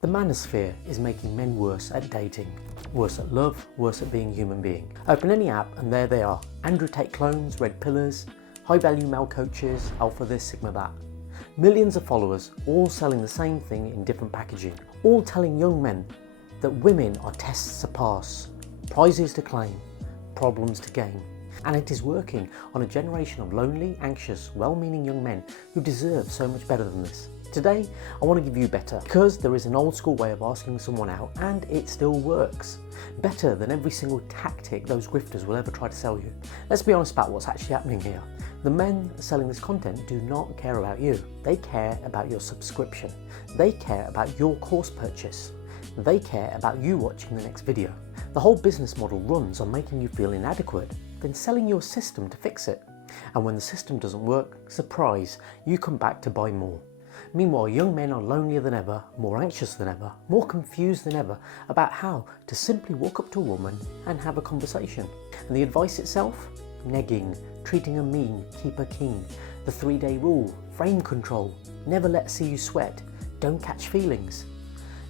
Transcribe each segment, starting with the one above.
The Manosphere is making men worse at dating, worse at love, worse at being a human being. Open any app and there they are. Andrew Tate clones, red pillars, high value male coaches, alpha this, sigma that. Millions of followers, all selling the same thing in different packaging. All telling young men that women are tests to pass, prizes to claim, problems to gain. And it is working on a generation of lonely, anxious, well-meaning young men who deserve so much better than this. Today, I want to give you better, because there is an old school way of asking someone out and it still works. Better than every single tactic those grifters will ever try to sell you. Let's be honest about what's actually happening here. The men selling this content do not care about you. They care about your subscription. They care about your course purchase. They care about you watching the next video. The whole business model runs on making you feel inadequate, then selling you a system to fix it. And when the system doesn't work, surprise, you come back to buy more. Meanwhile, young men are lonelier than ever, more anxious than ever, more confused than ever about how to simply walk up to a woman and have a conversation. And the advice itself? Negging, treating her mean, keep her keen, the 3-day rule, frame control, never let her see you sweat, don't catch feelings.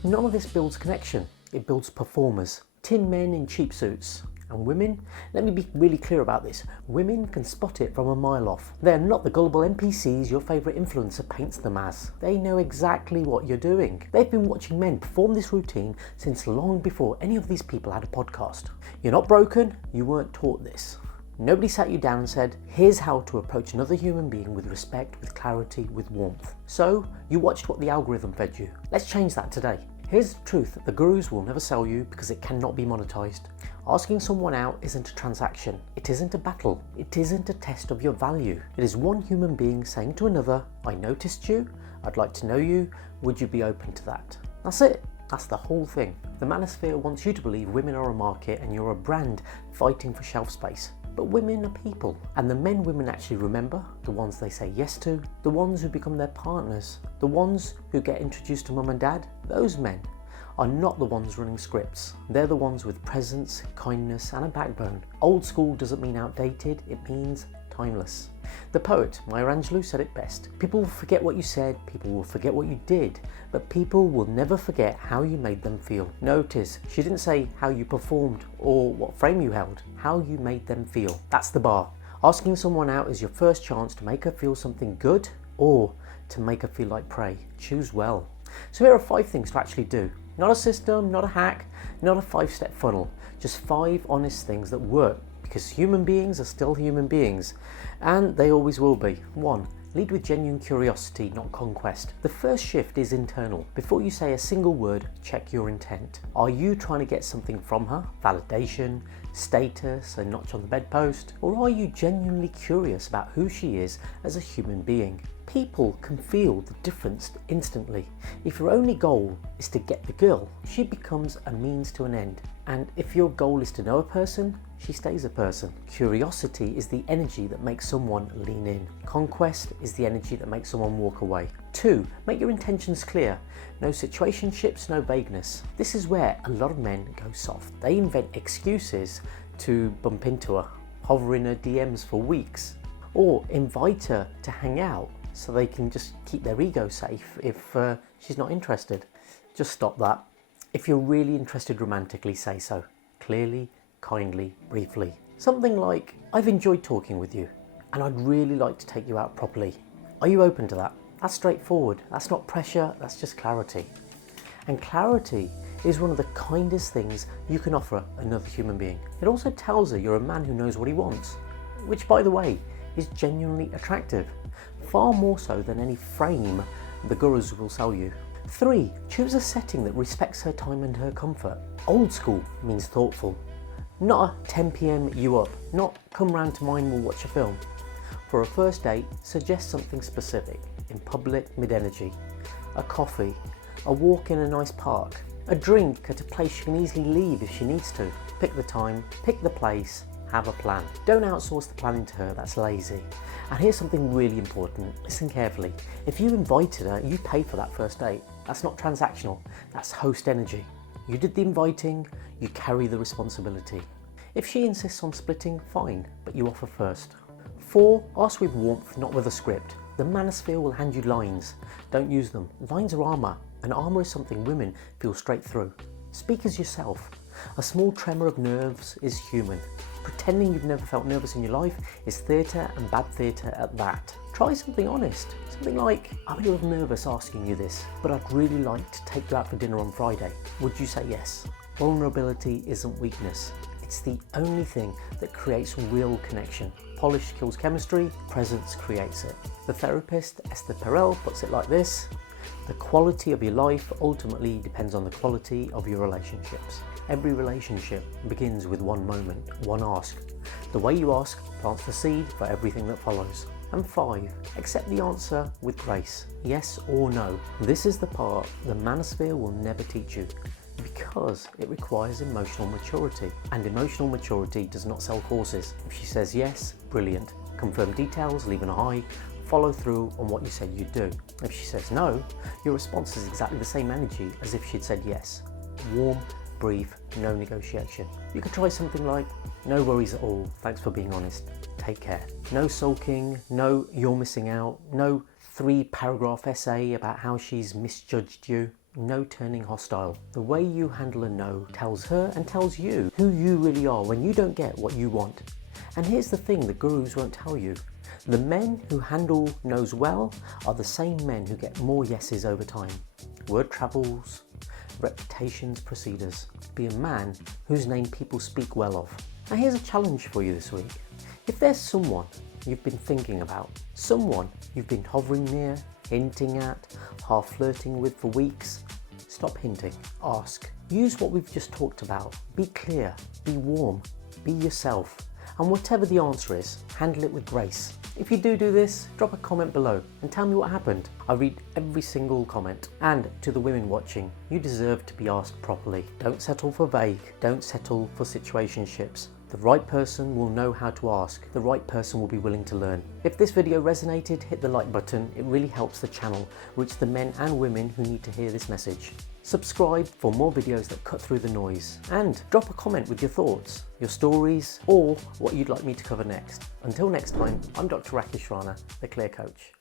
None of this builds connection, it builds performers, tin men in cheap suits. And women, let me be really clear about this, women can spot it from a mile off. They're not the gullible NPCs your favourite influencer paints them as. They know exactly what you're doing. They've been watching men perform this routine since long before any of these people had a podcast. You're not broken, you weren't taught this. Nobody sat you down and said, here's how to approach another human being with respect, with clarity, with warmth. So, you watched what the algorithm fed you. Let's change that today. Here's the truth, the gurus will never sell you because it cannot be monetized. Asking someone out isn't a transaction, it isn't a battle, it isn't a test of your value. It is one human being saying to another, I noticed you, I'd like to know you, would you be open to that? That's it, that's the whole thing. The Manosphere wants you to believe women are a market and you're a brand fighting for shelf space. But women are people, and the men women actually remember, the ones they say yes to, the ones who become their partners, the ones who get introduced to mum and dad, those men are not the ones running scripts. They're the ones with presence, kindness and a backbone. Old school doesn't mean outdated, it means timeless. The poet Maya Angelou said it best. People will forget what you said, people will forget what you did, but people will never forget how you made them feel. Notice, she didn't say how you performed or what frame you held, how you made them feel. That's the bar. Asking someone out is your first chance to make her feel something good or to make her feel like prey. Choose well. So here are 5 things to actually do. Not a system, not a hack, not a 5-step funnel, just 5 honest things that work. Because human beings are still human beings, and they always will be. 1. Lead with genuine curiosity, not conquest. The first shift is internal. Before you say a single word, check your intent. Are you trying to get something from her? Validation, status, a notch on the bedpost? Or are you genuinely curious about who she is as a human being? People can feel the difference instantly. If your only goal is to get the girl, she becomes a means to an end. And if your goal is to know a person, she stays a person. Curiosity is the energy that makes someone lean in. Conquest is the energy that makes someone walk away. 2. Make your intentions clear. No situationships, no vagueness. This is where a lot of men go soft. They invent excuses to bump into her, hover in her DMs for weeks, or invite her to hang out so they can just keep their ego safe if she's not interested. Just stop that. If you're really interested romantically, say so. Clearly, kindly, briefly. Something like, I've enjoyed talking with you and I'd really like to take you out properly. Are you open to that? That's straightforward. That's not pressure, that's just clarity. And clarity is one of the kindest things you can offer another human being. It also tells her you're a man who knows what he wants, which, by the way, is genuinely attractive. Far more so than any frame the gurus will sell you. 3. Choose a setting that respects her time and her comfort. Old school means thoughtful. Not a 10 PM you up, not come round to mine, we'll watch a film. For a first date, suggest something specific, in public, mid-energy. A coffee, a walk in a nice park, a drink at a place she can easily leave if she needs to. Pick the time, pick the place, have a plan. Don't outsource the planning to her, that's lazy. And here's something really important, listen carefully. If you invited her, you pay for that first date. That's not transactional, that's host energy. You did the inviting, you carry the responsibility. If she insists on splitting, fine, but you offer first. 4. Ask with warmth, not with a script. The Manosphere will hand you lines. Don't use them. Lines are armour. An armour is something women feel straight through. Speak as yourself. A small tremor of nerves is human. Pretending you've never felt nervous in your life is theatre, and bad theatre at that. Try something honest. Something like, I'm a little nervous asking you this, but I'd really like to take you out for dinner on Friday. Would you say yes? Vulnerability isn't weakness. It's the only thing that creates real connection. Polish kills chemistry, presence creates it. The therapist Esther Perel puts it like this: the quality of your life ultimately depends on the quality of your relationships. Every relationship begins with one moment, one ask. The way you ask plants the seed for everything that follows. And 5, accept the answer with grace, yes or no. This is the part the Manosphere will never teach you, because it requires emotional maturity, and emotional maturity does not sell courses. If she says yes, brilliant. Confirm details, leaving a high, follow through on what you said you'd do. If she says no, your response is exactly the same energy as if she'd said yes. Warm, brief, no negotiation. You could try something like, no worries at all, thanks for being honest, take care. No sulking, no you're missing out, no 3-paragraph essay about how she's misjudged you. No turning hostile. The way you handle a no tells her and tells you who you really are when you don't get what you want. And here's the thing the gurus won't tell you. The men who handle no's well are the same men who get more yeses over time. Word travels, reputations precede us. Be a man whose name people speak well of. Now here's a challenge for you this week. If there's someone you've been thinking about, someone you've been hovering near, hinting at, half flirting with for weeks, stop hinting, ask. Use what we've just talked about. Be clear, be warm, be yourself. And whatever the answer is, handle it with grace. If you do this, drop a comment below and tell me what happened. I read every single comment. And to the women watching, you deserve to be asked properly. Don't settle for vague, don't settle for situationships. The right person will know how to ask. The right person will be willing to learn. If this video resonated, hit the like button. It really helps the channel reach the men and women who need to hear this message. Subscribe for more videos that cut through the noise. And drop a comment with your thoughts, your stories, or what you'd like me to cover next. Until next time, I'm Dr. Rakish Rana, the Clear Coach.